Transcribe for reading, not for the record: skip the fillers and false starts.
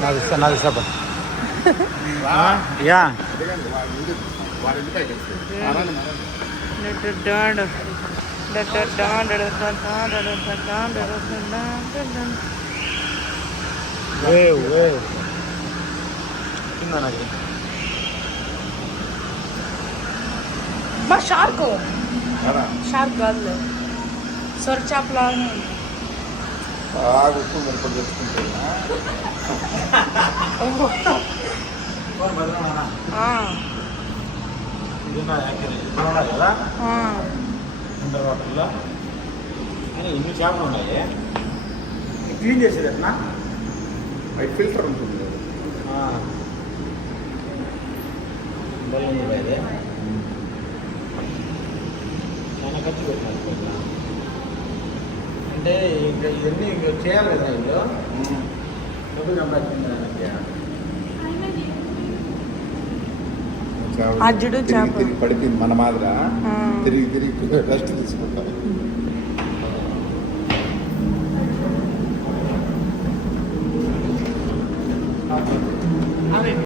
నాది sir yeah shark shark కాదు సొర చేపలా కదా అండర్ వాటర్లో ఇన్ని చేపలు ఉన్నాయి. క్లీన్ చేసేది అట్లా వైట్ ఫిల్టర్ ఉంటుంది ఇదే చాలా ఖర్చు పెట్టినారు. అంటే ఇంకా ఇవన్నీ ఇంకా చేయాలి కదా ఇందులో డబ్బులు సంపాదించడానికి. అజ్జుడు చేప తిరిగి పడిపోయింది మన మాదిర తిరిగి రెస్ట్ తీసుకుంటాం.